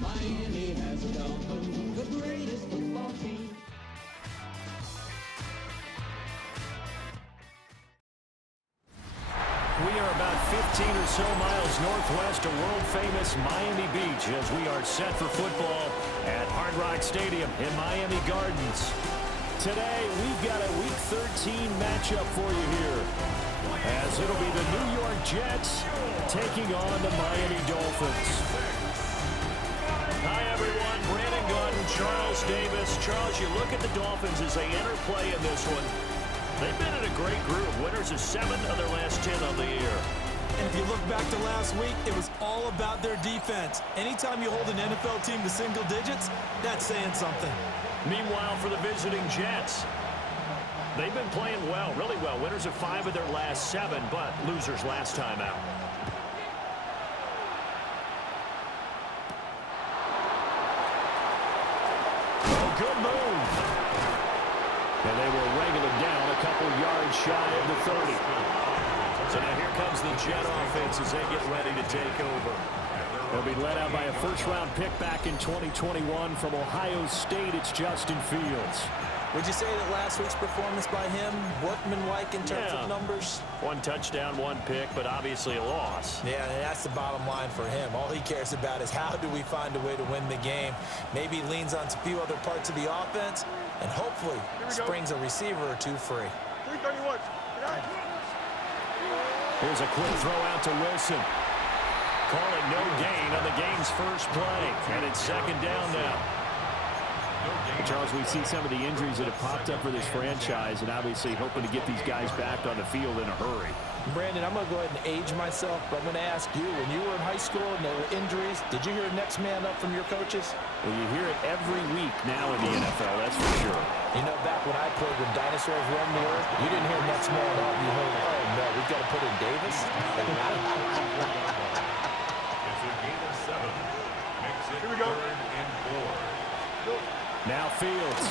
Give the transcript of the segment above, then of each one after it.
Miami has a Dolphins, the greatest football team. We are about 15 or so miles northwest of world-famous Miami Beach as we are set for football at Hard Rock Stadium in Miami Gardens. Today, we've got a Week 13 matchup for you here, as it'll be the New York Jets taking on the Miami Dolphins. Hi, everyone. Brandon Gordon, Charles Davis. Charles, you look at the Dolphins as they enter play in this one. They've been in a great group. Winners of 7 of their last 10 on the year. And if you look back to last week, it was all about their defense. Anytime you hold an NFL team to single digits, that's saying something. Meanwhile, for the visiting Jets, they've been playing well, really well. Winners of 5 of their last 7, but losers last time out. Oh, good move. And they will wrangle him down a couple yards shy of the 30. So now here comes the Jet offense as they get ready to take over. They'll be led out by a first-round pick back in 2021 from Ohio State. It's Justin Fields. Would you say that last week's performance by him, workmanlike in terms of numbers? 1 touchdown, 1 pick, but obviously a loss. Yeah, and that's the bottom line for him. All he cares about is how do we find a way to win the game. Maybe leans on a few other parts of the offense, and hopefully springs a receiver or 2 free. 331. Here's a quick throw out to Wilson. Call it no gain on the game's first play, and it's 2nd down now. Charles, we see some of the injuries that have popped up for this franchise, and obviously hoping to get these guys back on the field in a hurry. Brandon, I'm going to go ahead and age myself, but I'm going to ask you, when you were in high school and there were injuries, did you hear next man up from your coaches? Well, you hear it every week now in the NFL, that's for sure. You know, back when I played, when dinosaurs roamed the earth, you didn't hear next man up. You heard, oh, no, we've got to put in Davis. It's a gain of 7. Makes it Here we go. 3rd and 4. Now Fields.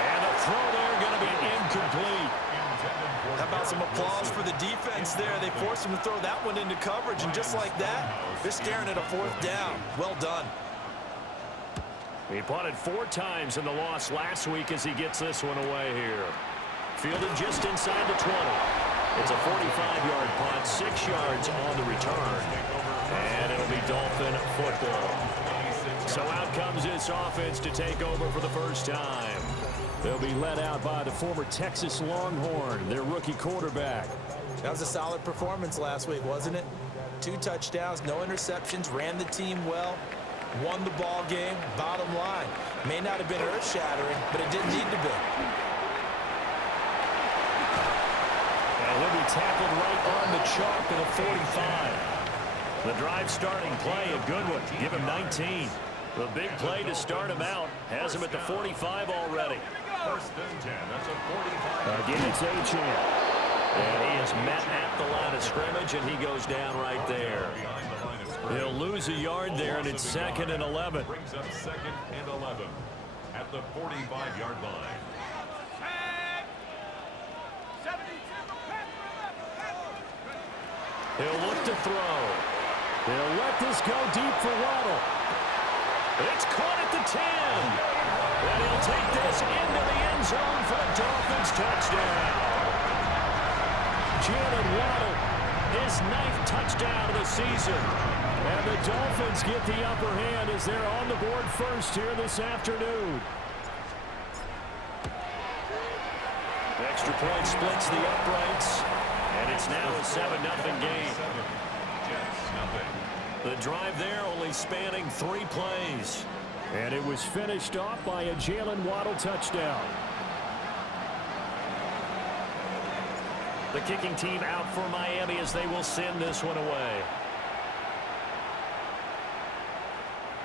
And a throw there going to be incomplete. How about some applause for the defense there? They forced him to throw that one into coverage, and just like that, they're staring at a 4th down. Well done. He punted 4 times in the loss last week as he gets this one away here. Fielded just inside the 20. It's a 45-yard punt, 6 yards on the return. And it'll be Dolphin football. So out comes this offense to take over for the first time. They'll be led out by the former Texas Longhorn, their rookie quarterback. That was a solid performance last week, wasn't it? 2 touchdowns, no interceptions, ran the team well, won the ball game. Bottom line, may not have been earth-shattering, but it didn't need to be. And he'll be tackled right on the chalk at a 45. The drive starting play, a good one. Give him 19. The big play to start him out has him at the 45 already. 1st and 10. That's a 45. Again, it's Achane. And he is met at the line of scrimmage, and he goes down right there. He'll lose a yard there, and it's 2nd and 11. Brings up 2nd and 11 at the 45-yard line. He'll look to throw. He'll let this go deep for Waddle. It's caught at the 10. And he'll take this into the end zone for a Dolphins touchdown. Jalen Waddle, his 9th touchdown of the season. And the Dolphins get the upper hand as they're on the board first here this afternoon. Extra point splits the uprights. And it's now a 7-0 game. The drive there only spanning 3 plays. And it was finished off by a Jalen Waddle touchdown. The kicking team out for Miami as they will send this one away.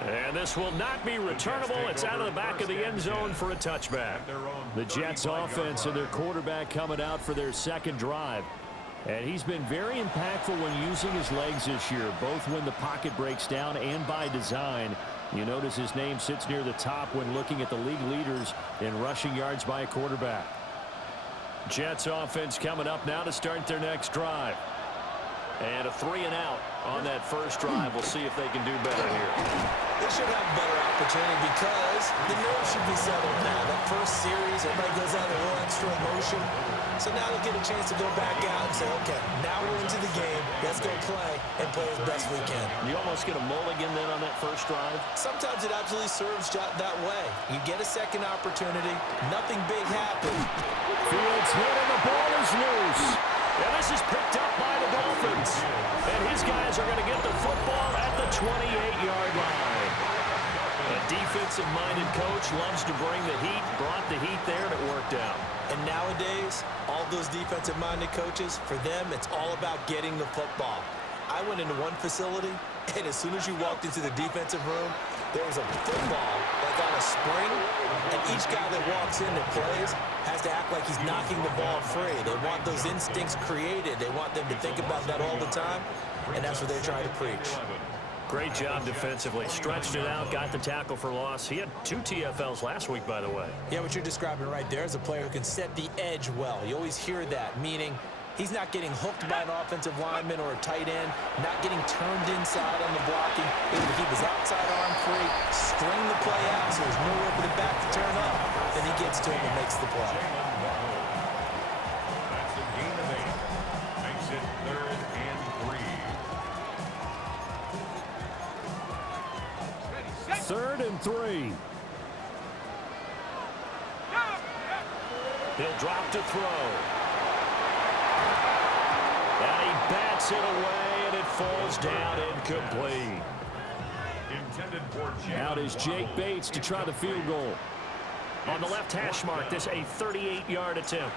And this will not be returnable. It's out of the back of the end zone for a touchback. The Jets offense and their quarterback coming out for their 2nd drive. And he's been very impactful when using his legs this year, both when the pocket breaks down and by design. You notice his name sits near the top when looking at the league leaders in rushing yards by a quarterback. Jets offense coming up now to start their next drive. And a 3-and-out on that first drive. We'll see if they can do better here. They should have a better opportunity because the nerves should be settled now. That first series, everybody goes out a little extra emotion. So now they'll get a chance to go back out and say, okay, now we're into the game. Let's go play and play as best we can. You almost get a mulligan then on that first drive? Sometimes it absolutely serves that way. You get a second opportunity. Nothing big happened. Fields hit and the ball is loose. And this is picked up by the Dolphins. And his guys are going to get the football at the 28-yard line. A defensive-minded coach loves to bring the heat, brought the heat there, and it worked out. And nowadays, all those defensive-minded coaches, for them, it's all about getting the football. I went into one facility, and as soon as you walked into the defensive room, there was a football like on a spring, and each guy that walks in that plays has to act like he's knocking the ball free. They want those instincts created. They want them to think about that all the time, and that's what they're trying to preach. Great job defensively. Stretched it out, got the tackle for loss. He had 2 TFLs last week, by the way. Yeah, what you're describing right there is a player who can set the edge well. You always hear that, meaning he's not getting hooked by an offensive lineman or a tight end, not getting turned inside on the blocking. Able to keep his outside arm free, string the play out so there's nowhere for the back to turn up. Then he gets to him and makes the play. That's a gain of 8. Makes it 3rd and 3. 3rd and 3. He'll drop to throw. And he bats it away, and it falls down incomplete. Intended for Out is Jake Bates to try the field goal. On the left hash mark, this a 38-yard attempt.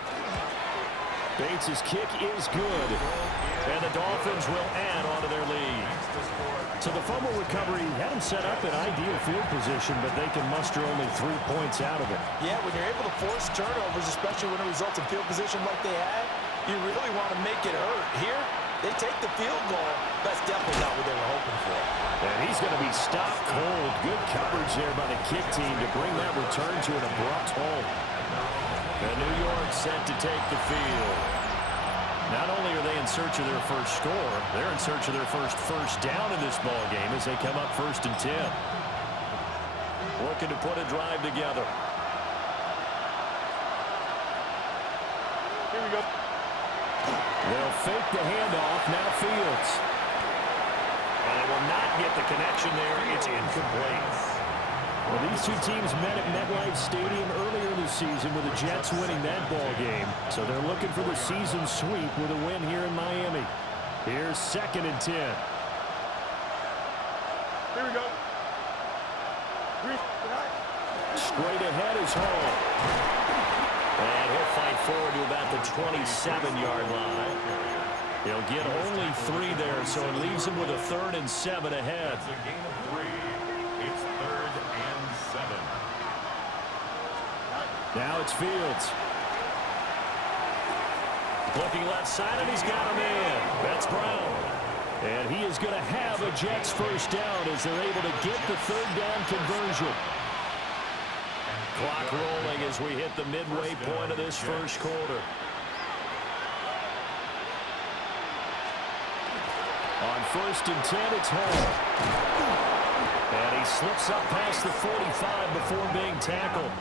Bates' kick is good. And the Dolphins will add on to their lead. So the fumble recovery had him set up in ideal field position, but they can muster only 3 points out of it. Yeah, when you're able to force turnovers, especially when it results in field position like they had, you really want to make it hurt. Here, they take the field goal. That's definitely not what they were hoping for. And he's going to be stopped cold. Good coverage there by the kick team to bring that return to an abrupt halt. And New York set to take the field. Not only are they in search of their first score, they're in search of their first down in this ball game as they come up 1st and 10. Looking to put a drive together. Here we go. They'll fake the handoff. Now Fields. And it will not get the connection there. It's incomplete. Well, these two teams met at MetLife Stadium earlier this season with the Jets winning that ball game. So they're looking for the season sweep with a win here in Miami. Here's 2nd and 10. Here we go. Straight ahead is Hall. And he'll fight forward to about the 27-yard line. He'll get only 3 there, so it leaves him with a 3rd and 7 ahead. It's a gain of 3. It's 3rd and 7. Now it's Fields. Looking left side, and he's got him in. That's Brown. And he is going to have a Jets first down as they're able to get the 3rd down conversion. Clock rolling as we hit the midway point of this first quarter. On 1st and 10, it's Hall. And he slips up past the 45 before being tackled.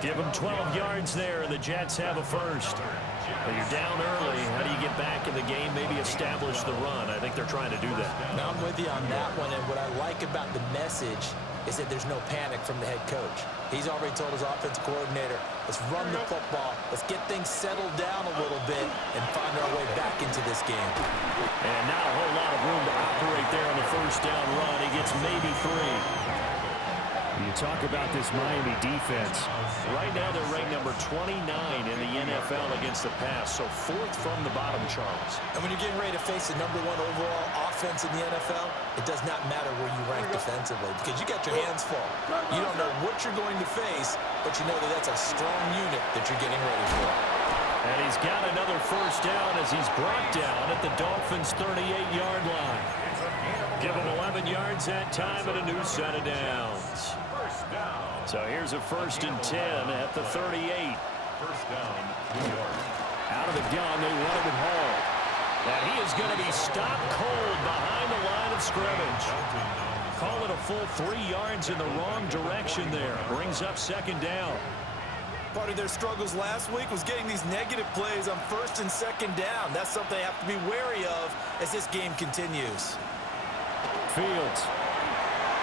Give him 12 yards there, and the Jets have a first. Well, you're down early. How do you get back in the game, maybe establish the run? I think they're trying to do that. Now, I'm with you on that one, and what I like about the message is that there's no panic from the head coach. He's already told his offensive coordinator, let's run the football, let's get things settled down a little bit and find our way back into this game. And not a whole lot of room to operate there on the first down run. He gets maybe 3. You talk about this Miami defense. Right now they're ranked number 29 in the NFL against the pass, so 4th from the bottom, Charles. And when you're getting ready to face the #1 overall offense in the NFL, it does not matter where you rank defensively because you got your hands full. You don't know what you're going to face, but you know that that's a strong unit that you're getting ready for. And he's got another first down as he's brought down at the Dolphins' 38-yard line. Give him 11 yards that time and a new set of downs. So here's a 1st and 10 at the 38. First down, New York. Out of the gun, they run it with Hall. And he is going to be stopped cold behind the line of scrimmage. Call it a full 3 yards in the wrong direction there. Brings up second down. Part of their struggles last week was getting these negative plays on first and second down. That's something they have to be wary of as this game continues. Fields.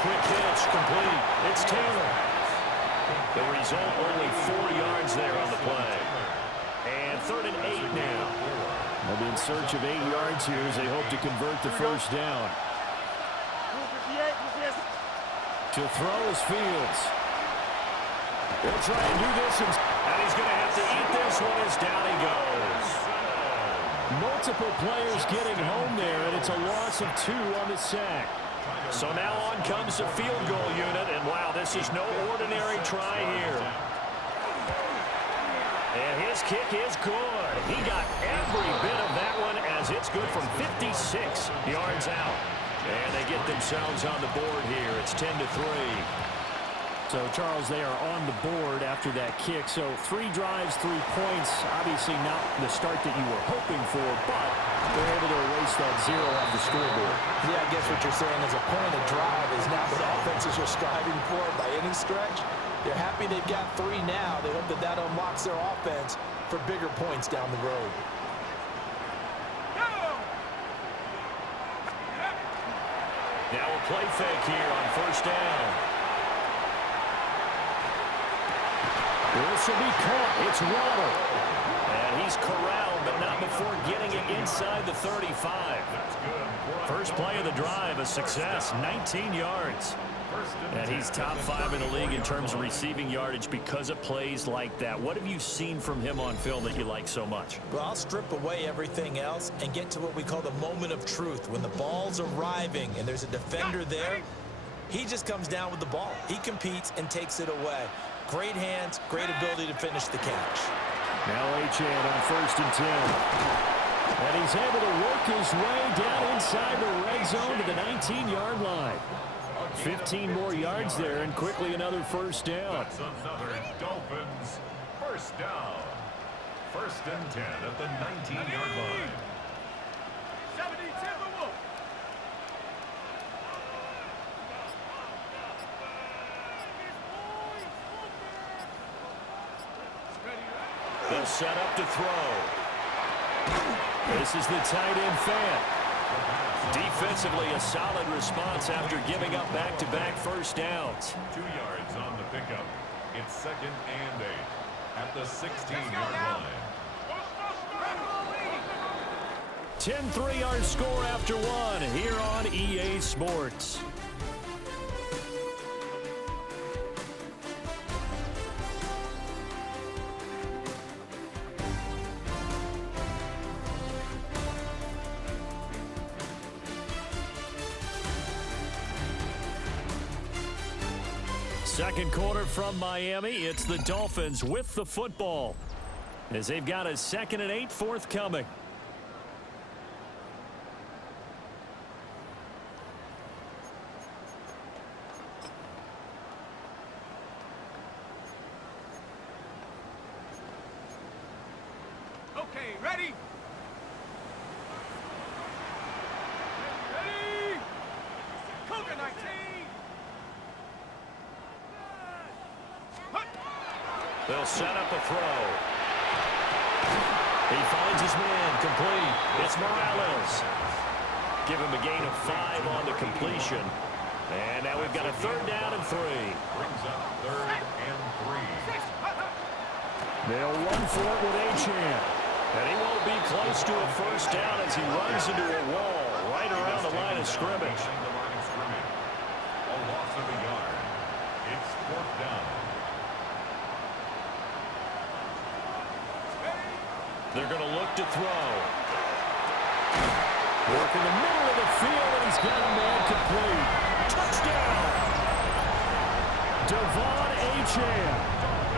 Quick hitch, complete. It's Taylor. The result, only 4 yards there on the play. And 3rd and 8 now. They'll be in search of 8 yards here as they hope to convert the first down. To throw is Fields. He'll try and do this, and he's going to have to eat this one as down he goes. Multiple players getting home there, and it's a loss of 2 on the sack. So now on comes the field goal unit, and wow, this is no ordinary try here. And his kick is good. He got every bit of that one as it's good from 56 yards out. And they get themselves on the board here. It's 10-3. So, Charles, they are on the board after that kick. So 3 drives, 3 points. Obviously not the start that you were hoping for, but they're able to erase that 0 off the scoreboard. Yeah, I guess what you're saying is a point of drive is not what offenses are striving for by any stretch. They're happy they've got 3 now. They hope that that unlocks their offense for bigger points down the road. Now a play fake here on first down. This will be caught. It's Waddle. And he's corralled, but not before getting it inside the 35. First play of the drive, a success, 19 yards. And he's top 5 in the league in terms of receiving yardage because of plays like that. What have you seen from him on film that you like so much? Well, I'll strip away everything else and get to what we call the moment of truth. When the ball's arriving and there's a defender there, he just comes down with the ball. He competes and takes it away. Great hands, great ability to finish the catch. Now Achane on first and 10. And he's able to work his way down inside the red zone to the 19-yard line. 15 more yards there, and quickly another first down. That's another Dolphins first down. 1st and 10 at the 19-yard line. 70 Timberwolves. They'll set up to throw. This is the tight end fan. Defensively, a solid response after giving up back-to-back first downs. 2 yards on the pickup. It's 2nd and 8 at the 16-yard line. 10-3 our score after 1 here on EA Sports. Second quarter from Miami. It's the Dolphins with the football as they've got a 2nd and 8 forthcoming. Okay, ready? Ready? Cougar 19. They'll set up a throw. He finds his man, complete. It's Morales. Give him a gain of 5 on the completion. And now we've got a 3rd down and 3. Brings up 3rd and 3. They'll run for it with Achane. And he won't be close to a first down as he runs into a wall right around the line of scrimmage. A loss of a yard. It's 4th down. They're going to look to throw. Work in the middle of the field, and he's got a man complete. Touchdown! Devon Achane.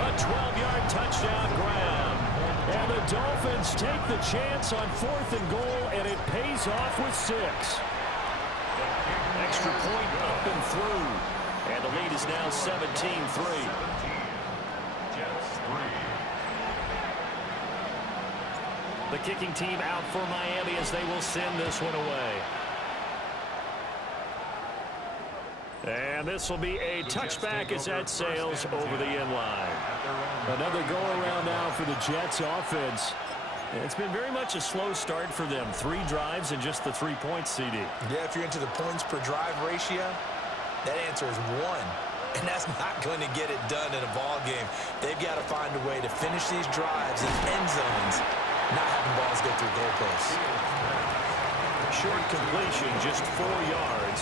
A 12-yard touchdown grab. And the Dolphins take the chance on 4th and goal, and it pays off with 6. Extra point up and through. And the lead is now 17-3. Jets 3. The kicking team out for Miami as they will send this one away. And this will be a touchback as that sails over the end line. Another go-around now for the Jets offense. It's been very much a slow start for them. 3 drives and just the 3 points, CD. Yeah, if you're into the points per drive ratio, that answer is 1. And that's not going to get it done in a ball game. They've got to find a way to finish these drives in end zones, not having balls go through goalposts. Short completion, just 4 yards,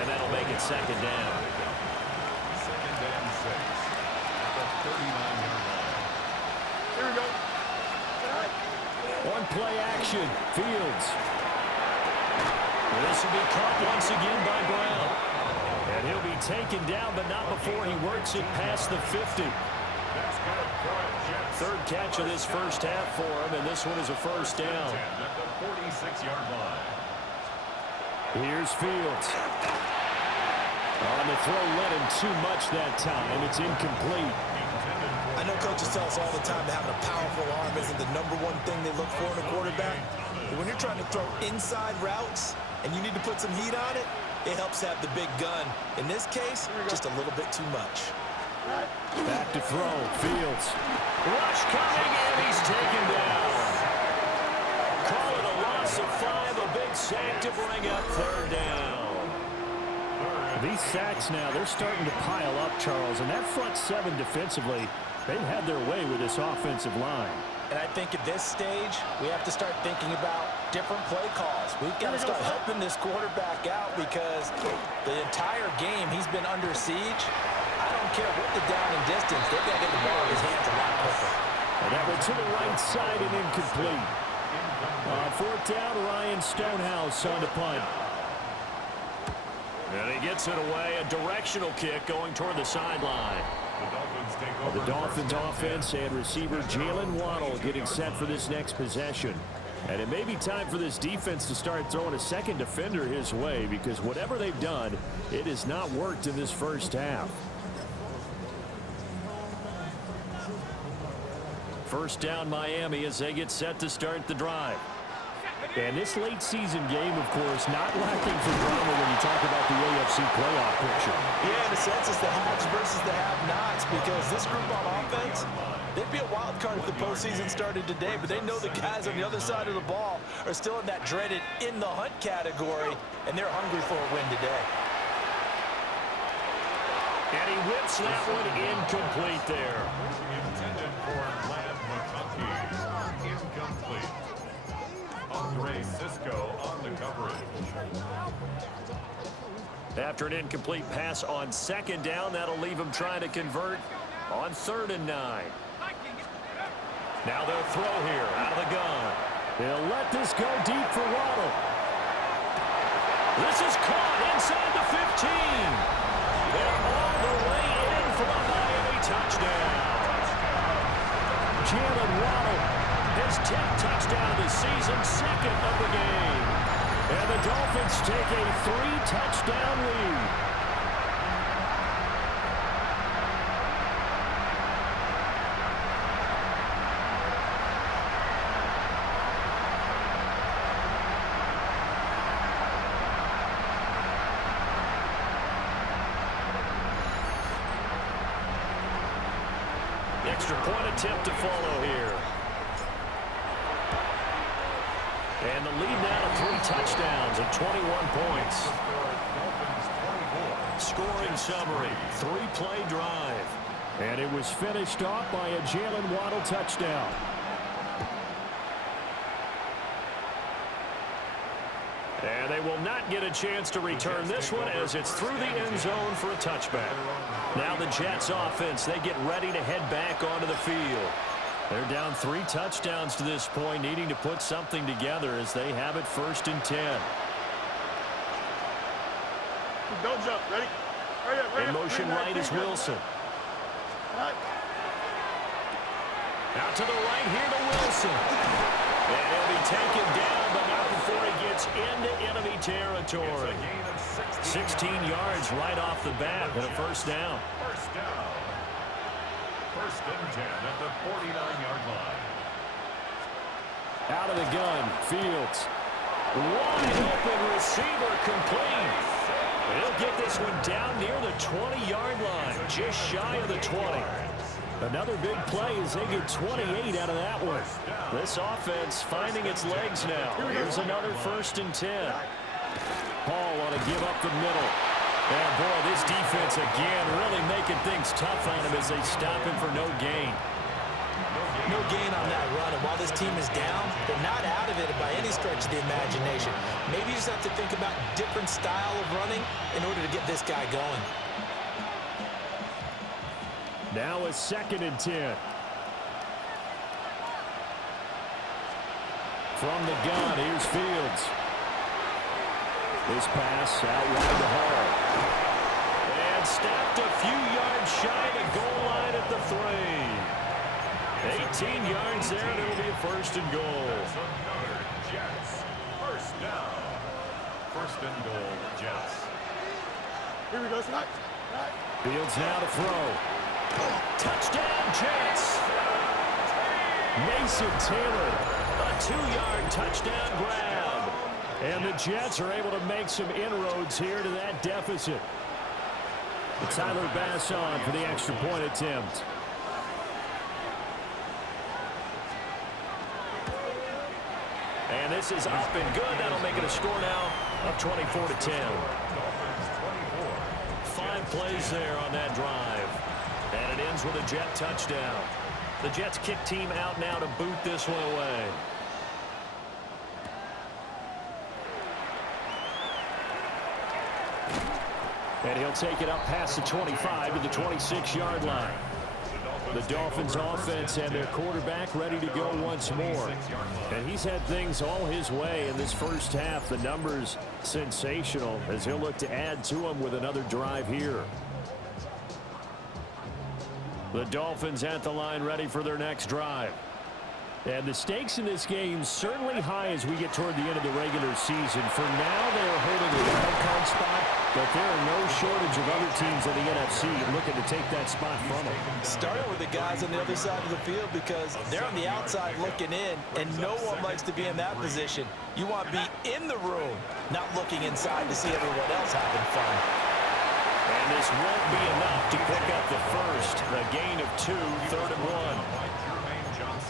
and that'll make it second down. Second and 6 at the 39-yard line. Here we go. On play action, Fields. This will be caught once again by Brown. And he'll be taken down, but not before he works it past the 50. That's good for a Jets. Third catch of this first half for him, and this one is a first down. At the 46-yard line. Here's Fields. On the throw, let him too much that time. It's incomplete. I know coaches tell us all the time that having a powerful arm isn't the #1 thing they look for in a quarterback. But when you're trying to throw inside routes and you need to put some heat on it, it helps have the big gun. In this case, just a little bit too much. Back to throw, Fields. Rush coming, and he's taken down. Call it a loss of 5, a big sack to bring up third down. These sacks now, they're starting to pile up, Charles. And that front 7 defensively, they've had their way with this offensive line. And I think at this stage, we have to start thinking about different play calls. We've got to start helping this quarterback out because the entire game he's been under siege. I don't care what the down and distance. They've got to get the ball in his hands a lot quicker. And that one to the right side and incomplete. On fourth down, Ryan Stonehouse on the punt. And he gets it away, a directional kick going toward the sideline. The Dolphins offense and receiver Jalen Waddle getting set for this next possession. And it may be time for this defense to start throwing a second defender his way because whatever they've done, it has not worked in this first half. First down Miami as they get set to start the drive. And this late season game, of course, not lacking for drama when you talk about the AFC playoff picture. Yeah, in a sense, it's the haves versus the have-nots because this group on offense, they'd be a wild card if the postseason started today, but they know the guys on the other side of the ball are still in that dreaded in-the-hunt category, and they're hungry for a win today. And he whips that one incomplete there. Intended for Lamb McConkey. Incomplete. Andre Cisco on the coverage. After an incomplete pass on second down, that'll leave him trying to convert on 3rd and 9. Now they'll throw here out of the gun. They'll let this go deep for Waddle. This is caught inside the 15. They're all the way in for a Miami touchdown. Jalen Waddle, his 10th touchdown of the season, 2nd of the game. And the Dolphins take a 3-touchdown lead. Extra point attempt to follow here. And the lead now to 3 touchdowns and 21 points. Scoring summary, 3-play drive. And it was finished off by a Jalen Waddle touchdown. And they will not get a chance to return this one as it's through the end zone for a touchback. Now the Jets offense, they get ready to head back onto the field. They're down 3 touchdowns to this point, needing to put something together as they have it 1st and 10. Don't jump. Ready? Hurry up, In motion right is Wilson. Out to the right here to Wilson. And he'll be taken down, but not before he gets into enemy territory. 16 yards right off the bat and a first down. First down. 1st and 10 at the 49-yard line. Out of the gun, Fields. Wide open receiver complete. He'll get this one down near the 20-yard line, just shy of the 20. Another big play as they get 28 out of that one. This offense finding its legs now. Here's another 1st and 10. Hall on a give up the middle. And boy, this defense again really making things tough on him as they stop him for no gain. No gain on that run, and while this team is down, they're not out of it by any stretch of the imagination. Maybe you just have to think about different style of running in order to get this guy going. Now a 2nd and 10. From the gun, here's Fields. This pass out wide to Hall. And stopped a few yards shy of the goal line at the 3. 18 yards there, and it'll be a 1st and goal. Another Jets. 1st down. 1st and goal, Jets. Here we go, tonight. Fields now to throw. Touchdown, Jets. Mason Taylor, a 2-yard touchdown grab. And the Jets are able to make some inroads here to that deficit. Tyler Bass on for the extra point attempt. And this is up and good. That'll make it a score now of 24-10. 5 plays there on that drive. And it ends with a Jet touchdown. The Jets kick team out now to boot this one away. And he'll take it up past the 25 to the 26-yard line. The Dolphins offense and their quarterback ready to go once more. And he's had things all his way in this first half. The numbers sensational as he'll look to add to them with another drive here. The Dolphins at the line ready for their next drive. And the stakes in this game certainly high as we get toward the end of the regular season. For now, they are holding a wild card spot, but there are no shortage of other teams in the NFC looking to take that spot from them. Starting with the guys on the other side of the field because they're on the outside looking in, and no one likes to be in that position. You want to be in the room, not looking inside to see everyone else having fun. And this won't be enough to pick up the first. A gain of 2, 3rd and 1.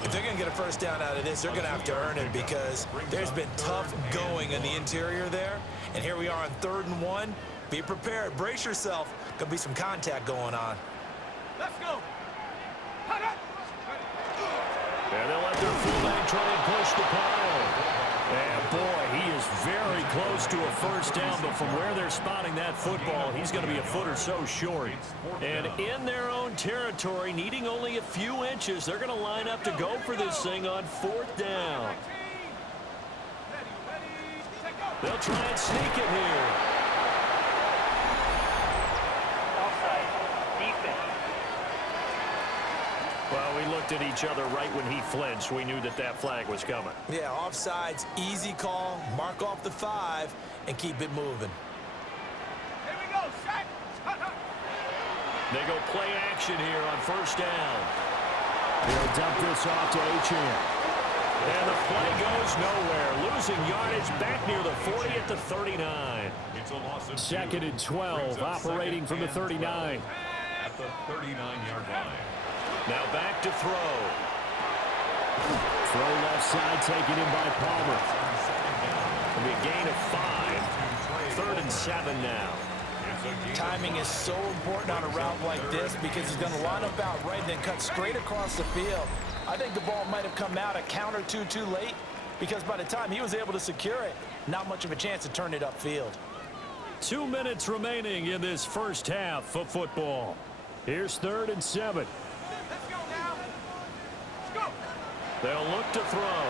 If they're going to get a first down out of this, they're going to have to earn it because there's been tough going in the interior there. And here we are on 3rd and 1. Be prepared. Brace yourself. Going to be some contact going on. Let's go. And they'll let their fullback try and push the pile. And boy, he is very close to a first down, but from where they're spotting that football, he's going to be a foot or so short. And in their own territory, needing only a few inches, they're going to line up to go for this thing on 4th down. They'll try and sneak it here. Well, we looked at each other right when he flinched. We knew that that flag was coming. Yeah, offsides, easy call, mark off the 5, and keep it moving. Here we go, set. They go play action here on 1st down. They'll dump this off to Achane. And the play goes nowhere. Losing yardage back near the 40 at the 39. It's a loss of 2nd and 12, operating from the 39. At the 39-yard line. Now back to throw. Throw left side, taken in by Palmer. It'll be a gain of 5. 3rd and 7 now. Timing is so important on a route like this because he's going to line up out right and then cut straight across the field. I think the ball might have come out a count or two too late because by the time he was able to secure it, not much of a chance to turn it upfield. 2 minutes remaining in this first half of football. Here's 3rd and 7. Let's go now. Let's go. They'll look to throw.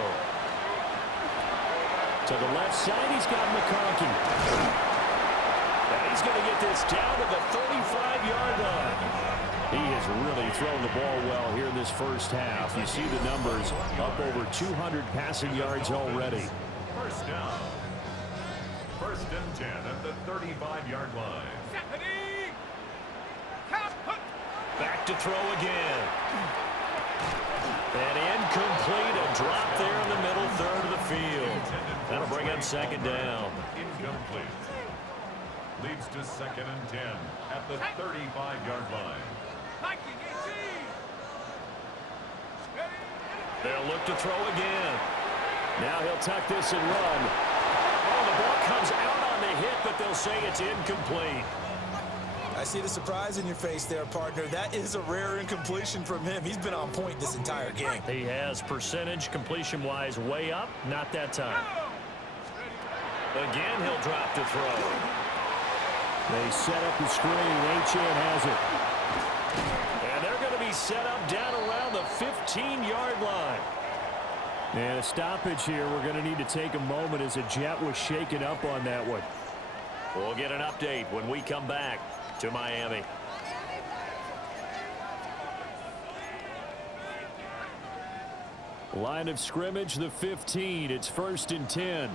To the left side, he's got McConkey. And he's going to get this down to the 35-yard line. He has really thrown the ball well here in this first half. You see the numbers up over 200 passing yards already. 1st down. 1st and 10 at the 35-yard line. Back to throw again. And incomplete, a drop there in the middle third of the field. That'll bring up second down. Incomplete. Leads to 2nd and 10 at the 35-yard line. They'll look to throw again. Now he'll tuck this and run. Oh, the ball comes out on the hit, but they'll say it's incomplete. I see the surprise in your face there, partner. That is a rare incompletion from him. He's been on point this entire game. He has percentage completion-wise way up, not that time. Again, he'll drop to throw. They set up the screen. H.N. has it. And they're going to be set up down around the 15-yard line. And a stoppage here. We're going to need to take a moment as a Jet was shaken up on that one. We'll get an update when we come back to Miami. Line of scrimmage, the 15. It's 1st and 10.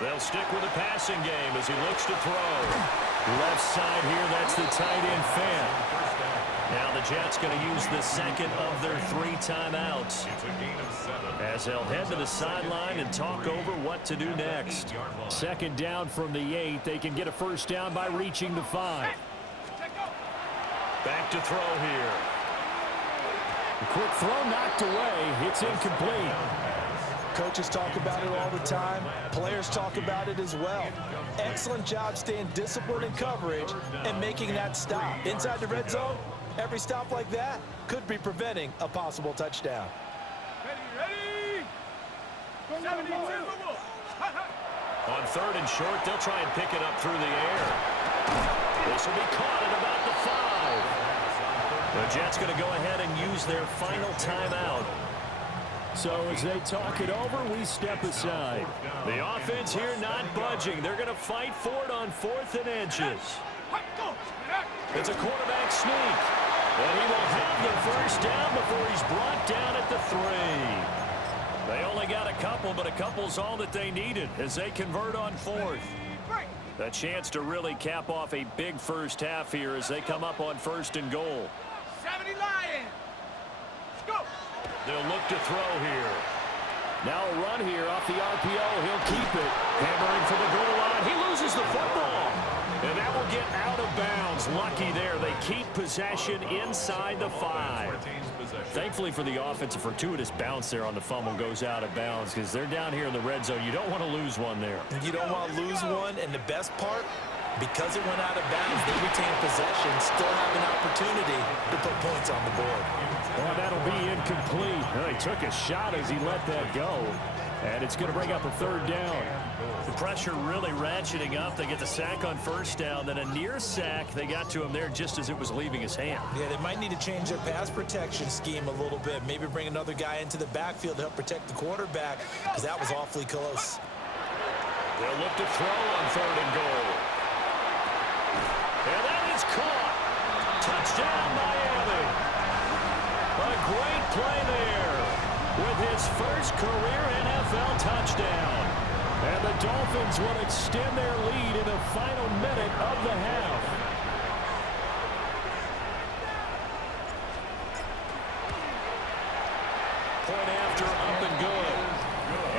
They'll stick with the passing game as he looks to throw. Left side here, that's the tight end Fan. Now the Jets going to use the second of their 3 timeouts. It's a gain of 7. As they'll head to the sideline and talk over what to do next. Second down from the 8. They can get a first down by reaching the 5. Back to throw here. A quick throw knocked away. It's incomplete. Coaches talk about it all the time. Players talk about it as well. Excellent job staying disciplined in coverage and making that stop. Inside the red zone, every stop like that could be preventing a possible touchdown. Ready? 72. On 3rd and short, they'll try and pick it up through the air. This will be caught at about the 5. The Jets going to go ahead and use their final timeout. So as they talk it over, we step aside. The offense here not budging. They're going to fight for it on 4th and inches. It's a quarterback sneak. And he will have the first down before he's brought down at the 3. They only got a couple, but a couple's all that they needed as they convert on 4th. A chance to really cap off a big first half here as they come up on 1st and goal. 70 Lions. Go. They'll look to throw here. Now a run here off the RPO. He'll keep it. Hammering for the goal line. He loses the football. And that will get out of bounds. Lucky there. They keep possession inside the 5. Thankfully for the offense, a fortuitous bounce there on the fumble goes out of bounds because they're down here in the red zone. You don't want to lose one there. You don't want to lose one, and the best part, because it went out of bounds, they retain possession, still have an opportunity to put points on the board. Well, that'll be incomplete. Well, he took a shot as he let that go. And it's going to bring up a 3rd down. The pressure really ratcheting up. They get the sack on 1st down. Then a near sack. They got to him there just as it was leaving his hand. Yeah, they might need to change their pass protection scheme a little bit. Maybe bring another guy into the backfield to help protect the quarterback because that was awfully close. They'll look to throw on 3rd and goal. And that is caught. Touchdown, Miami. A great play there with his first career NFL touchdown. And the Dolphins will extend their lead in the final minute of the half. Point after, up and good.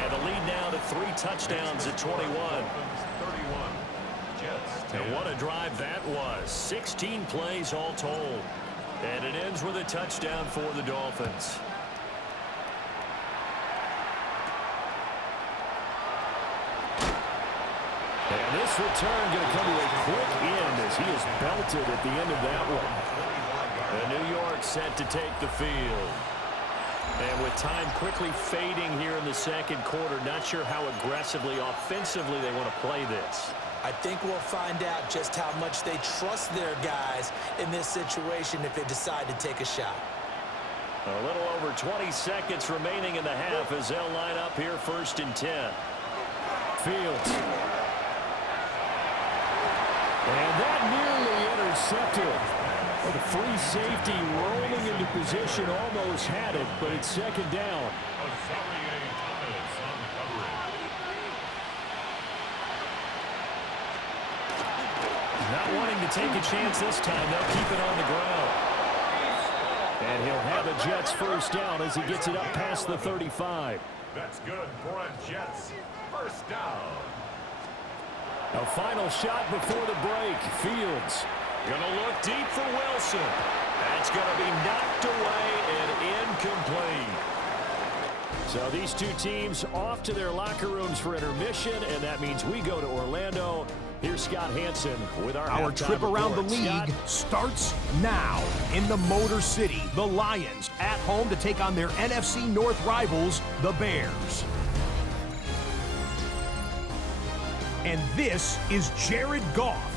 And the lead now to 3 touchdowns at 21. 31. Jets. And what a drive that was. 16 plays all told. And it ends with a touchdown for the Dolphins. And this return going to come to a quick end as he is belted at the end of that one. And New York set to take the field. And with time quickly fading here in the 2nd quarter, not sure how aggressively, offensively they want to play this. I think we'll find out just how much they trust their guys in this situation if they decide to take a shot. A little over 20 seconds remaining in the half as they'll line up here 1st and 10. Fields. And that nearly intercepted. Well, the free safety rolling into position almost had it, but it's 2nd down. Not wanting to take a chance this time. They'll keep it on the ground. And he'll have a Jets first down as he gets it up past the 35. That's good for a Jets first down. A final shot before the break. Fields. Gonna look deep for Wilson. That's gonna be knocked away and incomplete. So these two teams off to their locker rooms for intermission, and that means we go to Orlando. Here's Scott Hansen with our halftime trip around report. the league starts now. In the Motor City, the Lions at home to take on their NFC North rivals, the Bears. And this is Jared Goff.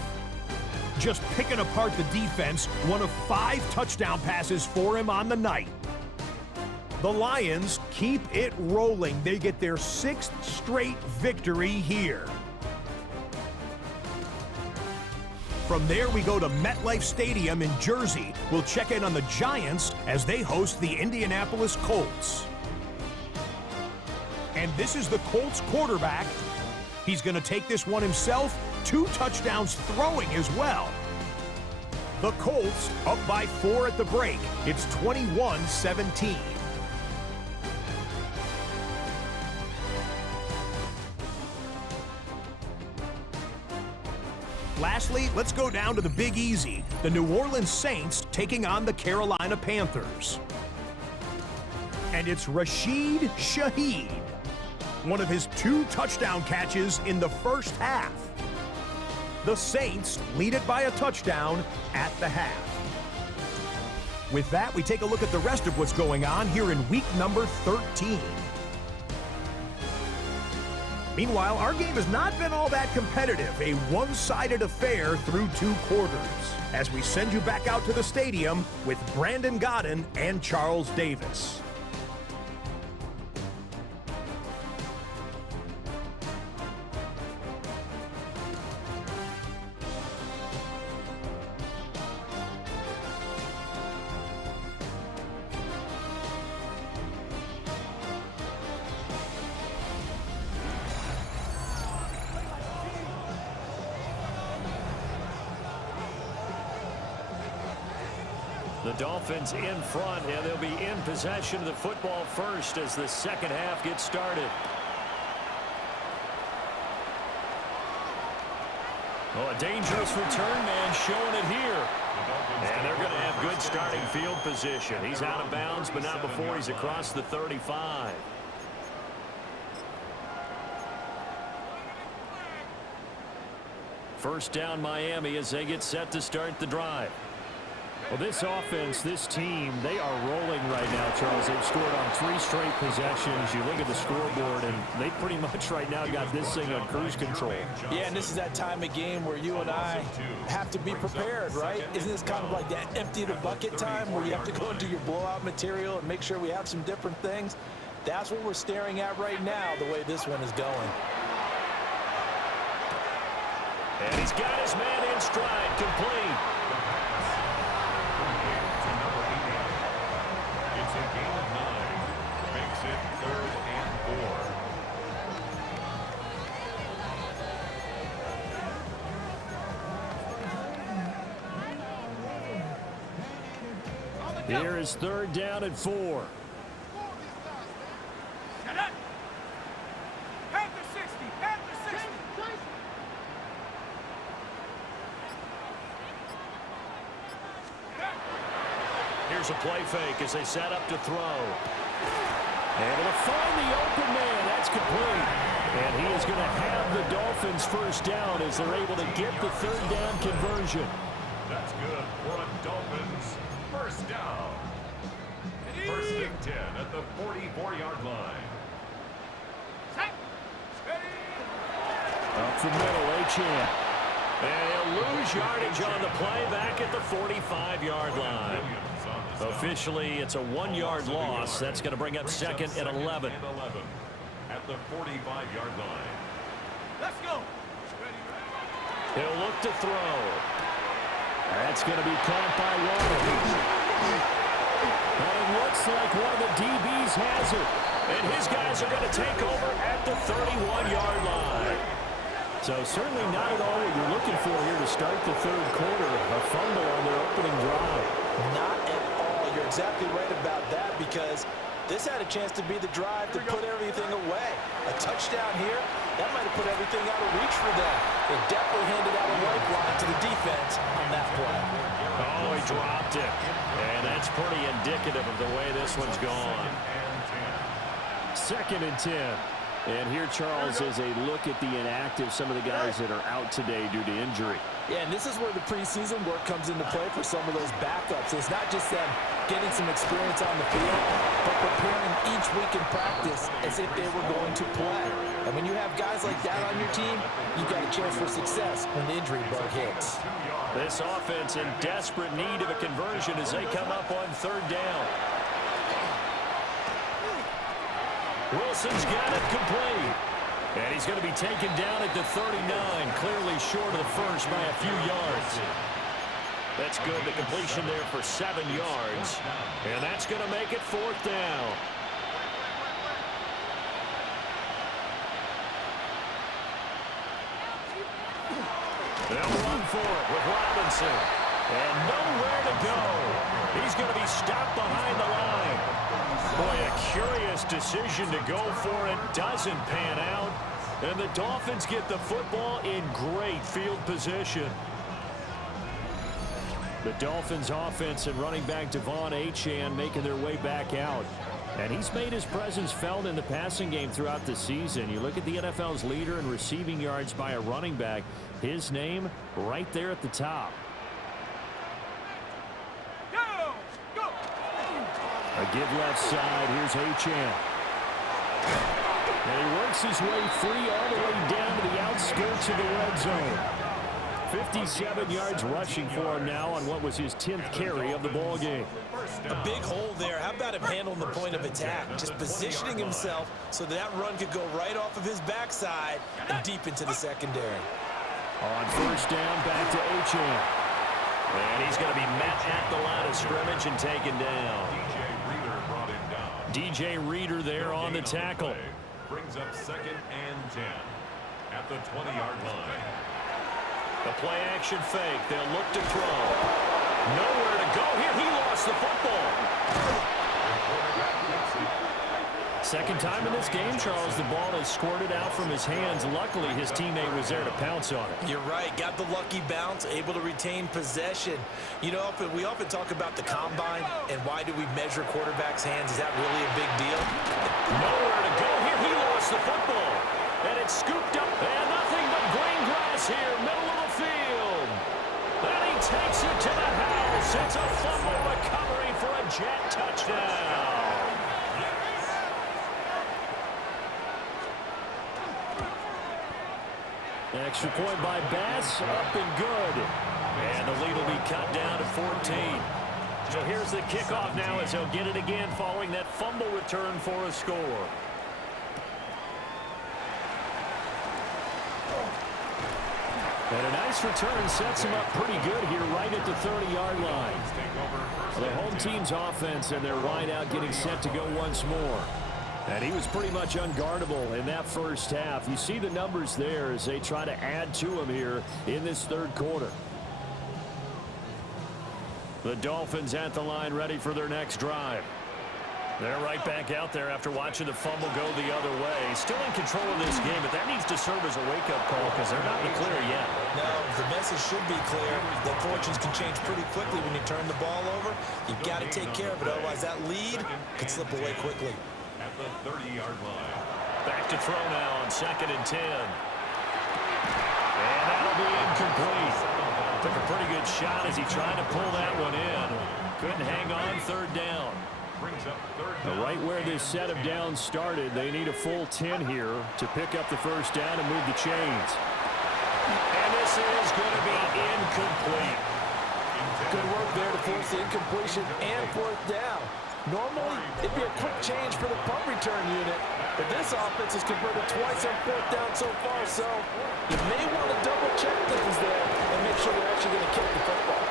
Just picking apart the defense, one of 5 touchdown passes for him on the night. The Lions keep it rolling. They get their 6th straight victory here. From there, we go to MetLife Stadium in Jersey. We'll check in on the Giants as they host the Indianapolis Colts. And this is the Colts quarterback. He's going to take this one himself. 2 touchdowns throwing as well. The Colts up by 4 at the break. It's 21-17. Lastly, let's go down to the Big Easy. The New Orleans Saints taking on the Carolina Panthers. And it's Rashid Shaheed. One of his 2 touchdown catches in the first half. The Saints lead it by a touchdown at the half. With that, we take a look at the rest of what's going on here in week number 13. Meanwhile, our game has not been all that competitive, a one-sided affair through 2 quarters, as we send you back out to the stadium with Brandon Godden and Charles Davis. The Dolphins in front, and they'll be in possession of the football first as the second half gets started. Oh, a dangerous return man showing it here. And they're going to have good starting field position. He's out of bounds, but not before he's across the 35. First down Miami as they get set to start the drive. Well, this offense, this team, they are rolling right now, Charles. They've scored on 3 straight possessions. You look at the scoreboard, and they pretty much right now got this thing on cruise control. Yeah, and this is that time of game where you and I have to be prepared, right? Isn't this kind of like that empty the bucket time where you have to go into your blowout material and make sure we have some different things? That's what we're staring at right now, the way this one is going. And he's got his man in stride, complete. It's a gain of 9. Makes it 3rd and 4. Here is 3rd down and 4. Shut up. Panther 60. Panther 60. Here's a play fake as they set up to throw. Able to find the open man. That's complete. And he is going to have the Dolphins first down as they're able to get the 3rd down conversion. That's good for a Dolphins first down. 1st and 10 at the 44-yard line. Set. Ready. Up the middle, Achane. And he'll lose yardage on the play back at the 45-yard line. Officially, it's a 1-yard loss. That's going to bring up 2nd and 11. At the 45-yard line. Let's go. Ready. He'll look to throw. That's going to be caught by Waddle. But it looks like one of the DBs has it. And his guys are going to take over at the 31-yard line. So certainly not at all what you're looking for here to start the 3rd quarter. A fumble on their opening drive. Not at all. You're you're exactly right about that, because this had a chance to be the drive to put everything away. A touchdown here, that might have put everything out of reach for them. They definitely handed out a lifeline to the defense on that play. Oh, he dropped it. And that's pretty indicative of the way this one's gone. 2nd and 10. And here, Charles, is a look at the inactive, some of the guys that are out today due to injury. Yeah, and this is where the preseason work comes into play for some of those backups. It's not just them getting some experience on the field, but preparing each week in practice as if they were going to play. And when you have guys like that on your team, you've got a chance for success when the injury bug hits. This offense in desperate need of a conversion as they come up on 3rd down. Wilson's got it complete. And he's going to be taken down at the 39, clearly short of the first by a few yards. That's good. The completion there for 7 yards. And that's going to make it 4th down. They'll run for it with Robinson. And nowhere to go. He's going to be stopped behind the line. Boy, a curious decision to go for it. Doesn't pan out. And the Dolphins get the football in great field position. The Dolphins offense and running back Devon Achane making their way back out. And he's made his presence felt in the passing game throughout the season. You look at the NFL's leader in receiving yards by a running back. His name right there at the top. A give left side. Here's Achane. And he works his way free all the way down to the outskirts of the red zone. 57 yards rushing for him now on what was his 10th carry of the ball game. A big hole there. How about him handling the point of attack? Just positioning himself so that run could go right off of his backside and deep into the secondary. On 1st down, back to Achane. And he's going to be met at the line of scrimmage and taken down. DJ Reader there on the tackle. Brings up 2nd and 10 at the 20-yard line. The play action fake. They'll look to throw. Nowhere to go here. He lost the football. Second time in this game, Charles, the ball has squirted out from his hands. Luckily, his teammate was there to pounce on it. You're right. Got the lucky bounce, able to retain possession. You know, we often talk about the combine and why do we measure quarterbacks' hands. Is that really a big deal? Nowhere to go here. He lost the football. And it's scooped up. And nothing but green grass here, middle of the field. And he takes it to the house. It's a fumble recovery for a Jet touchdown. Extra point by Bass, up and good. And the lead will be cut down to 14. So here's the kickoff now as he'll get it again following that fumble return for a score. And a nice return sets him up pretty good here right at the 30-yard line. The home team's offense and their wideout getting set to go once more. And he was pretty much unguardable in that first half. You see the numbers there as they try to add to him here in this 3rd quarter. The Dolphins at the line ready for their next drive. They're right back out there after watching the fumble go the other way. Still in control of this game, but that needs to serve as a wake-up call because they're not in the clear yet. No, the message should be clear. The fortunes can change pretty quickly when you turn the ball over. You've got to take care of it, otherwise that lead could slip away quickly. At the 30-yard line. Back to throw now on 2nd and 10. And that'll be incomplete. Took a pretty good shot as he tried to pull that one in. Couldn't hang on 3rd down. Brings up 3rd down. Right where this set of downs started, they need a full 10 here to pick up the 1st down and move the chains. And this is going to be incomplete. Good work there to force the incompletion and 4th down. Normally, it'd be a quick change for the punt return unit, but this offense has converted twice on 4th down so far, so you may want to double-check things there and make sure they're actually going to kick the football.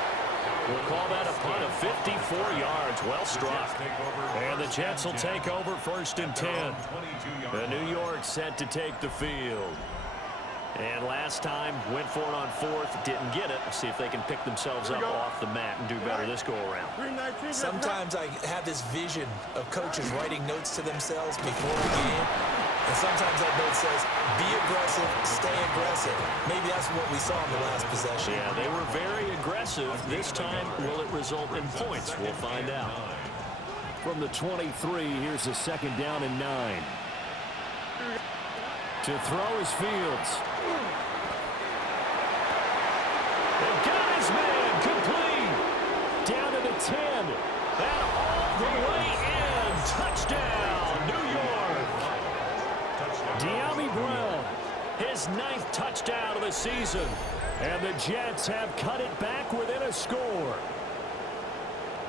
We'll call that a punt of 54 yards. Well struck. And the Jets will take over 1st and 10. And New York set to take the field. And last time, went for it on fourth, didn't get it. See if they can pick themselves up off the mat and do better this go-around. Sometimes I have this vision of coaches writing notes to themselves before a game. And sometimes that note says, be aggressive, stay aggressive. Maybe that's what we saw in the last possession. Yeah, they were very aggressive. This time, will it result in points? We'll find out. From the 23, here's a second down and 9. To throw is Fields. They got his man complete. Down to the 10. And all the way in. Touchdown, New York. De'Ami Brown, his 9th touchdown of the season. And the Jets have cut it back within a score.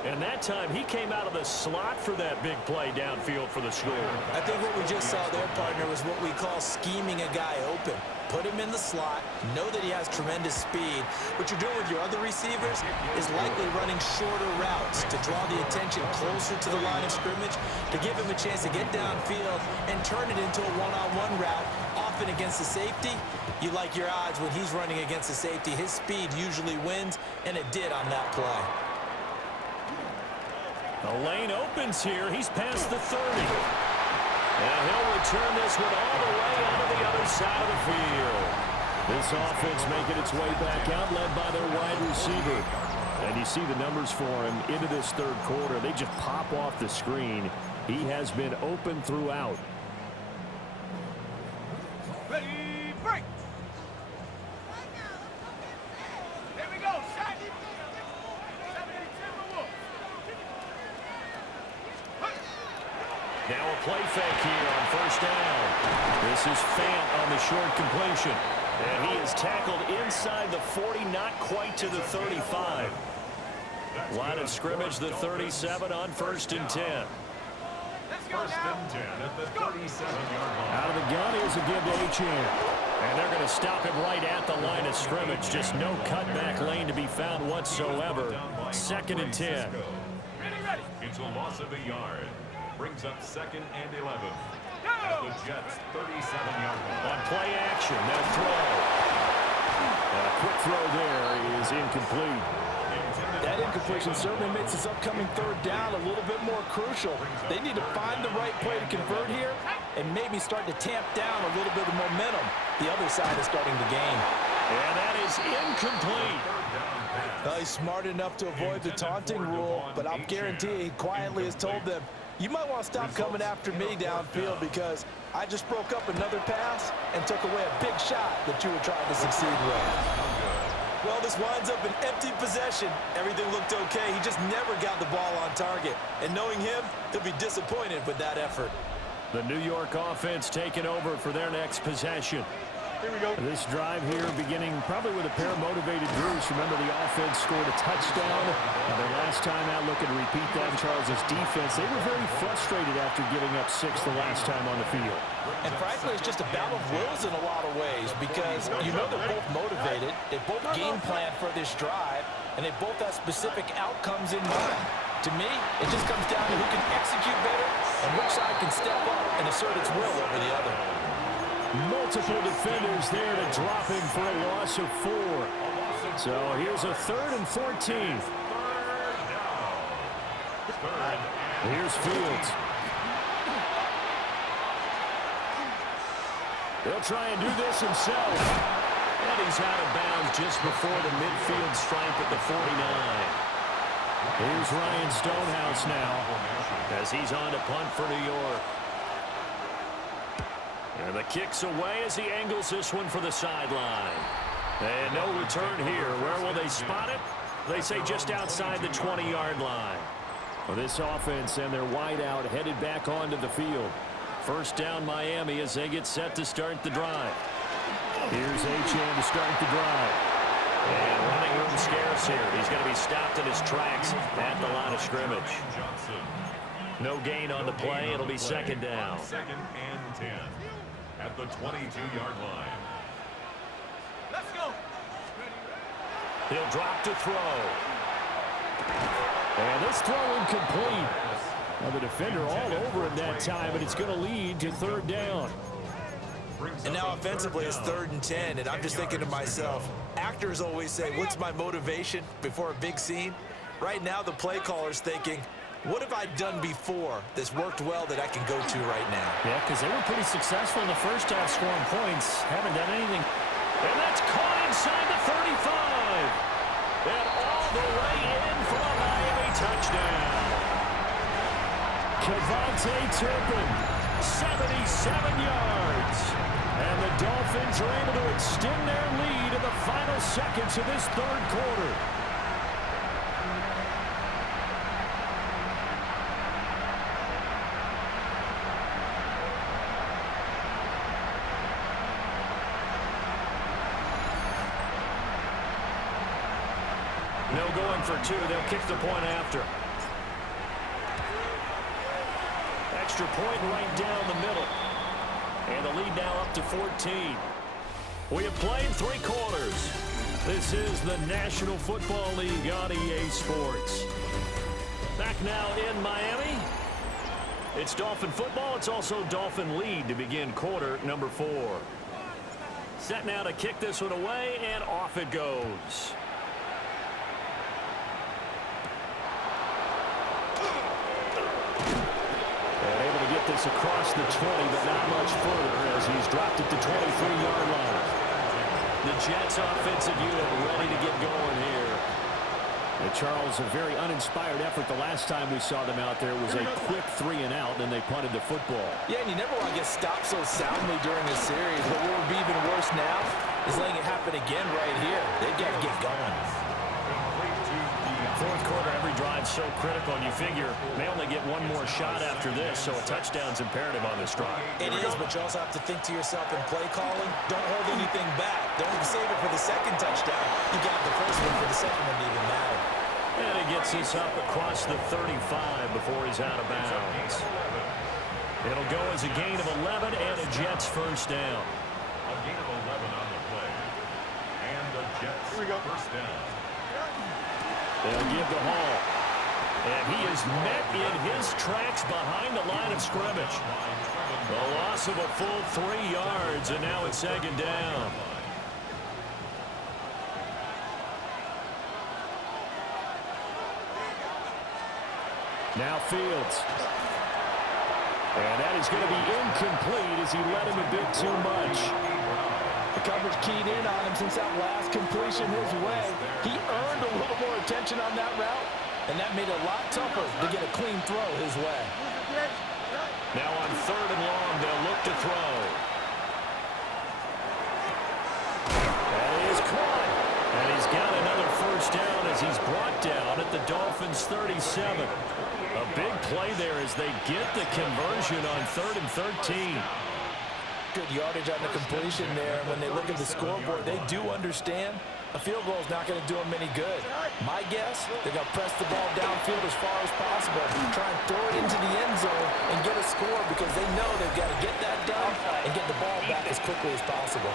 And that time, he came out of the slot for that big play downfield for the score. I think what we just saw there, partner, was what we call scheming a guy open. Put him in the slot, know that he has tremendous speed. What you're doing with your other receivers is likely running shorter routes to draw the attention closer to the line of scrimmage, to give him a chance to get downfield and turn it into a one-on-one route, often against the safety. You like your odds when he's running against the safety. His speed usually wins, and it did on that play. The lane opens here. He's past the 30. And he'll return this one all the way onto the other side of the field. This offense making its way back out, led by their wide receiver. And you see the numbers for him into this third quarter. They just pop off the screen. He has been open throughout. Ready, break. Here we go, shot. 72 Wolf. Now a play fake here on first down. This is Fant on the short completion. And he is tackled inside the 40, not quite to the 35. Line of scrimmage, the 37 on 1st and 10. First and 10 at the 37-yard line. Out of the gun, here's a give to Achane. And they're going to stop him right at the line of scrimmage. Just no cutback lane to be found whatsoever. 2nd and 10. Ready, ready. It's a loss of a yard. Brings up 2nd and 11. At the Jets' 37-yard line. On play action, they'll throw. A quick throw there is incomplete. That incompletion certainly makes this upcoming third down a little bit more crucial. They need to find the right play to convert here and maybe start to tamp down a little bit of momentum. The other side is starting to gain. And that is incomplete. He's smart enough to avoid the taunting rule, but I'll guarantee he quietly has told them, you might want to stop coming after me downfield because I just broke up another pass and took away a big shot that you were trying to succeed with. Well, this winds up an empty possession. Everything looked okay. He just never got the ball on target. And knowing him, he'll be disappointed with that effort. The New York offense taking over for their next possession. Here we go. This drive here beginning probably with a pair of motivated Bruce. Remember, the offense scored a touchdown. Now, their last time out, looking to repeat that in Charles' defense. They were very frustrated after giving up 6 the last time on the field. And frankly, it's just a battle of wills in a lot of ways because you know they're both motivated. They both game plan for this drive, and they both have specific outcomes in mind. To me, it just comes down to who can execute better and which side can step up and assert its will over the other. Multiple defenders there to drop him for a loss of 4. So here's a 3rd and 14. Here's Fields. He'll try and do this himself. And he's out of bounds just before the midfield stripe at the 49. Here's Ryan Stonehouse now as he's on to punt for New York. And the kick's away as he angles this one for the sideline. And no return here. Where will they spot it? They say just outside the 20-yard line. Well, this offense and their wideout headed back onto the field. First down Miami as they get set to start the drive. Here's Achane to start the drive. And running room scarce here. He's going to be stopped in his tracks at the line of scrimmage. No gain on the play. It'll be 2nd down. 2nd and 10 at the 22-yard line. Let's go. He'll drop to throw. And this throw incomplete. Now the defender all over him that time, but it's going to lead to 3rd down. And now offensively it's 3rd and 10, and I'm just thinking to myself, actors always say, what's my motivation before a big scene? Right now the play caller's thinking, what have I done before that's worked well that I can go to right now? Yeah, because they were pretty successful in the first half scoring points. Haven't done anything. And that's caught inside the 35. And all the way in for a Miami touchdown. Kevontae Turpin, 77 yards. And the Dolphins are able to extend their lead in the final seconds of this 3rd quarter. No going for 2. They'll kick the point after. Extra point right down the middle. And the lead now up to 14. We have played 3 quarters. This is the National Football League on EA Sports. Back now in Miami. It's Dolphin football. It's also Dolphin lead to begin quarter number 4. Set now to kick this one away, and off it goes. This across the 20, but not much further as he's dropped it to 23-yard line. The Jets offensive unit ready to get going here. And Charles, a very uninspired effort the last time we saw them out there. It was a quick 3 and out, and they punted the football. Yeah, and you never want to get stopped so soundly during this series, but what would be even worse now is letting it happen again right here. They've got to get going. 4th quarter, every drive so critical, and you figure they only get one more shot after this, so a touchdown's imperative on this drive. It is, but you also have to think to yourself in play calling, don't hold anything back. Don't save it for the 2nd touchdown. You got the first one for the 2nd one to even matter. And he gets this up across the 35 before he's out of bounds. It'll go as a gain of 11 and a Jets first down. A gain of 11 on the play. And the Jets first down. They'll give the Hall. And he is met in his tracks behind the line of scrimmage. The loss of a full 3 yards, and now it's 2nd down. Now Fields. And that is going to be incomplete as he led him a bit too much. The coverage keyed in on him since that last completion his way. He earned a little more attention on that route, and that made it a lot tougher to get a clean throw his way. Now on 3rd and long, they'll look to throw. That is caught. And he's got another first down as he's brought down at the Dolphins' 37. A big play there as they get the conversion on 3rd and 13. Good yardage on the completion there. When they look at the scoreboard, they do understand a field goal is not going to do them any good. My guess, they're going to press the ball downfield as far as possible, try and throw it into the end zone and get a score because they know they've got to get that done and get the ball back as quickly as possible.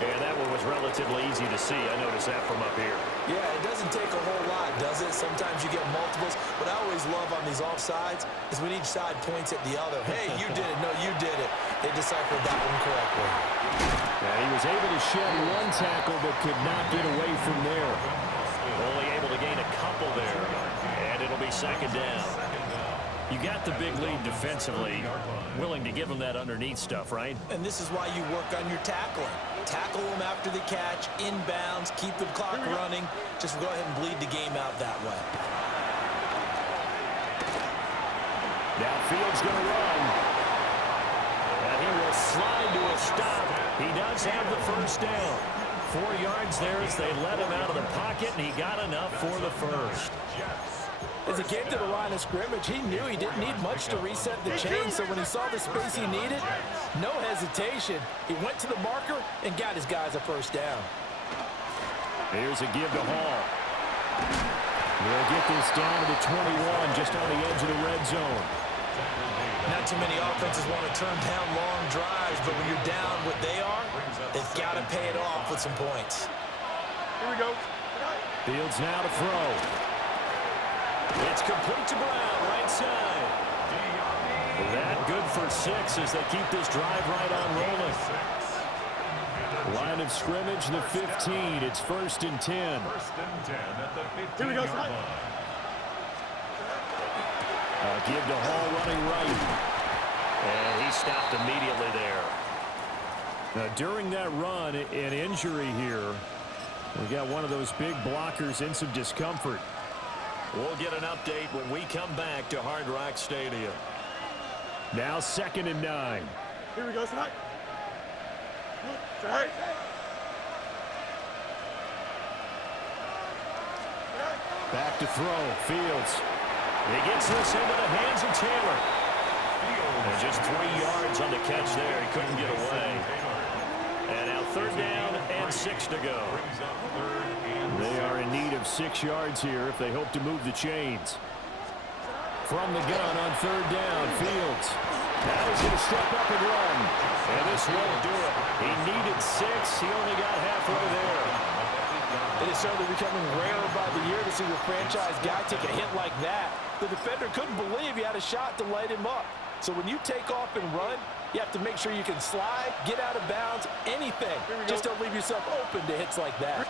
And that one was relatively easy to see. I noticed that from up here. Yeah, it doesn't take a whole lot, does it? Sometimes you get multiples. What I always love on these offsides is when each side points at the other. Hey, you did it. No, you did it. They deciphered that one correctly. Yeah, he was able to shed 1 tackle but could not get away from there. Only able to gain a couple there. And it'll be 2nd down. You got the big lead defensively. Willing to give them that underneath stuff, right? And this is why you work on your tackling. Tackle them after the catch, inbounds, keep the clock running. Just go ahead and bleed the game out that way. Now Fields going to run. And he will slide to a stop. He does have the first down. 4 yards there as they let him out of the pocket, and he got enough for the first. As he came to the line of scrimmage, he knew he didn't need much to reset the chain, so when he saw the space he needed, no hesitation. He went to the marker and got his guys a first down. Here's a give to Hall. They'll get this down to the 21, just on the edge of the red zone. Not too many offenses want to turn down long drives, but when you're down what they are, they've got to pay it off with some points. Here we go. Fields now to throw. It's complete to Brown, right side. That good for 6 as they keep this drive right on rolling. Line of scrimmage, the 15. It's 1st and 10. First and 10 at the 15-yard line. Give to Hall running right. And he stopped immediately there. Now, during that run, an injury here. We got one of those big blockers in some discomfort. We'll get an update when we come back to Hard Rock Stadium. Now 2nd and 9. Here we go, Side. Side. Back to throw. Fields. He gets this into the hands of Taylor. And just 3 yards on the catch there. He couldn't get away. And now 3rd down and 6 to go. They are in need of 6 yards here if they hope to move the chains. From the gun on 3rd down, Fields. Now he's going to step up and run. And this won't do it. He needed 6. He only got halfway there. It is certainly becoming rarer by the year to see the franchise guy take a hit like that. The defender couldn't believe he had a shot to light him up. So when you take off and run, you have to make sure you can slide, get out of bounds, anything. Just don't leave yourself open to hits like that.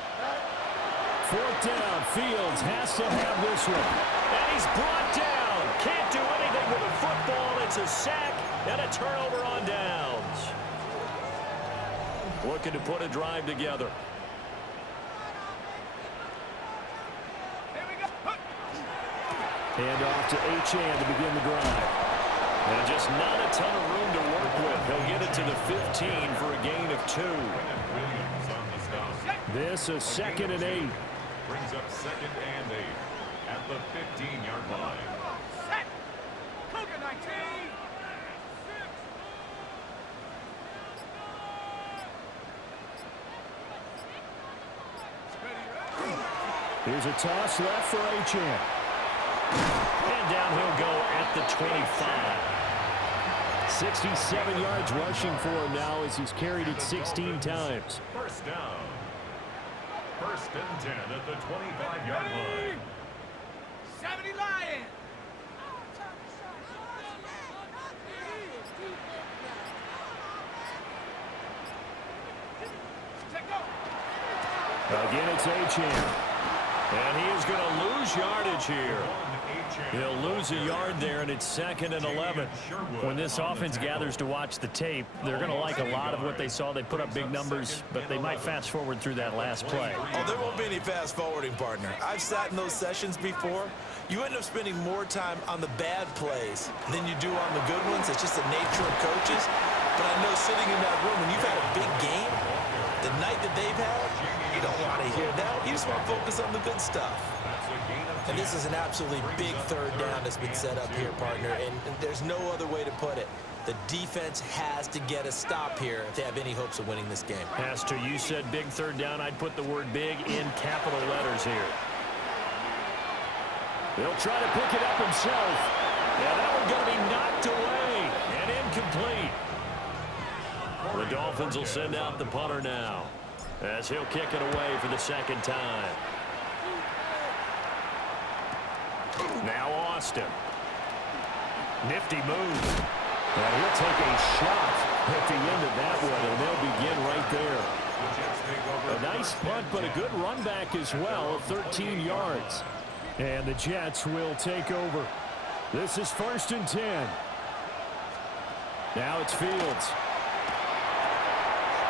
4th down, Fields has to have this one. And he's brought down. Can't do anything with a football. It's a sack and a turnover on downs. Looking to put a drive together. Hand off to Achane to begin the drive. And just not a ton of room to work with. He'll get it to the 15 for a gain of 2. This is 2nd and 8. Brings up 2nd and 8 at the 15-yard line. Set. Cougar 19. Here's a toss left for Achane. And down he'll go at the 25. 67 yards rushing for him now as he's carried it 16 times. 1st down. 1st and 10 at the 25-yard line. 70 Lions. Again, it's Achane. And he is going to lose yardage here. He'll lose a yard there, and it's 2nd and 11. When this offense gathers to watch the tape, they're going to like a lot of what they saw. They put up big numbers, but they might fast forward through that last play. Oh, there won't be any fast forwarding, partner. I've sat in those sessions before. You end up spending more time on the bad plays than you do on the good ones. It's just the nature of coaches. But I know sitting in that room, when you've had a big game, the night that they've had, you don't want to hear that. You just want to focus on the good stuff. And this is an absolutely big 3rd down that's been set up here, partner. And there's no other way to put it. The defense has to get a stop here if they have any hopes of winning this game. Has to. You said big 3rd down. I'd put the word big in capital letters here. He'll try to pick it up himself. Yeah, that one's going to be knocked away and incomplete. The Dolphins will send out the punter now as he'll kick it away for the 2nd time. Now Austin. Nifty move. Now he'll take a shot at the end of that one, and they'll begin right there. A nice punt, but a good run back as well of 13 yards. And the Jets will take over. This is 1st and 10. Now it's Fields.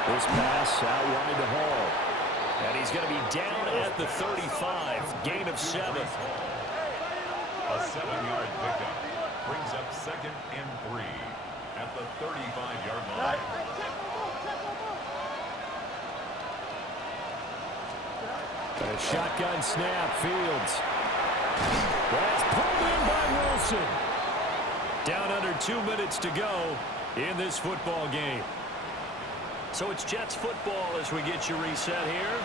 This pass out wide to Hall. And he's going to be down at the 35. Gain of 7. A 7-yard pickup brings up 2nd and 3 at the 35-yard line. A shotgun snap, Fields. That's pulled in by Wilson. Down under 2 minutes to go in this football game. So it's Jets football as we get you reset here.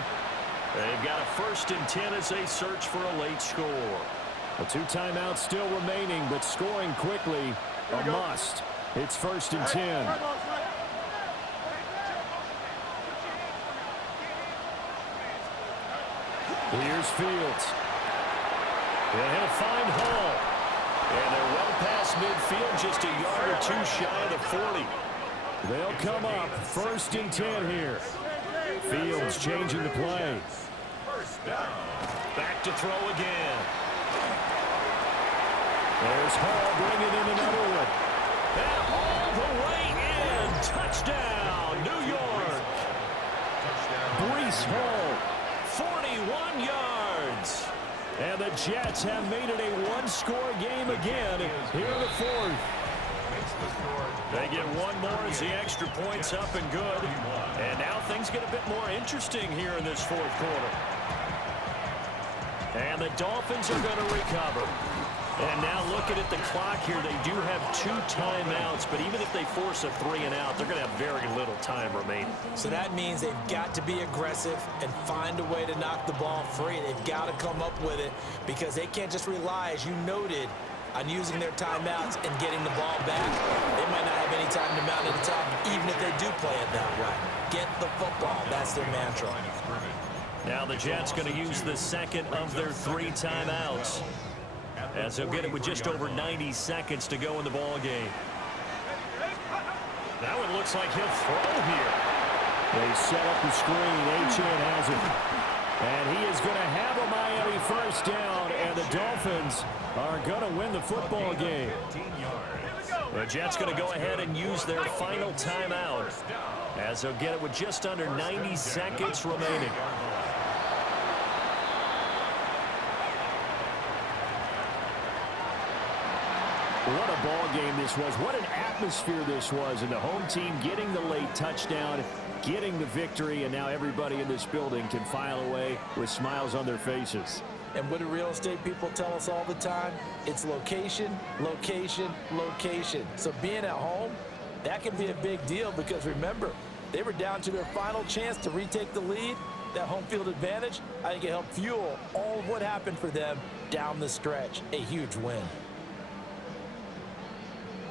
They've got a 1st and 10 as they search for a late score. A 2 timeouts still remaining, but scoring quickly a must. It's 1st and 10. Here's Fields. And he'll find Hall. And they're well past midfield, just a yard or two shy of the 40. They'll come up 1st and 10 here. Fields changing the play. Back to throw again. There's Hall bringing in another one. And all the way in. Touchdown, New York. Breece Hall. 41 yards. And the Jets have made it a one-score game again here in the 4th. They get one more as the extra point's up and good. And now things get a bit more interesting here in this 4th quarter. And the Dolphins are going to recover. And now looking at the clock here, they do have 2 timeouts, but even if they force a 3-and-out, they're going to have very little time remaining. So that means they've got to be aggressive and find a way to knock the ball free. They've got to come up with it because they can't just rely, as you noted, on using their timeouts and getting the ball back. They might not have any time to mount an attack, even if they do play it that way. Get the football. That's their mantra. Now the Jets going to use the second of their 3 timeouts, as they'll get it with just over 90 seconds to go in the ball game. That one looks like he'll throw here. They set up the screen. Achane has it. And he is going to have a Miami first down, and the Dolphins are going to win the football game. The Jets going to go ahead and use their final timeout, as they'll get it with just under 90 seconds remaining. What a ball game this was. What an atmosphere this was. And the home team getting the late touchdown, getting the victory, and now everybody in this building can file away with smiles on their faces. And what do real estate people tell us all the time? It's location, location, location. So being at home, that can be a big deal because remember, they were down to their final chance to retake the lead. That home field advantage, I think it helped fuel all of what happened for them down the stretch. A huge win.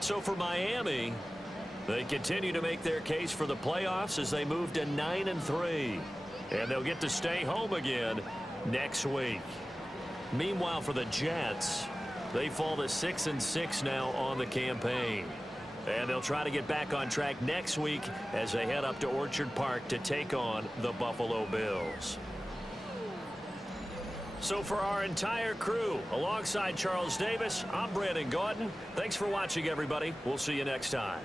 So for Miami, they continue to make their case for the playoffs as they move to 9-3. And they'll get to stay home again next week. Meanwhile, for the Jets, they fall to 6-6 now on the campaign. And they'll try to get back on track next week as they head up to Orchard Park to take on the Buffalo Bills. So for our entire crew, alongside Charles Davis, I'm Brandon Gaudin. Thanks for watching, everybody. We'll see you next time.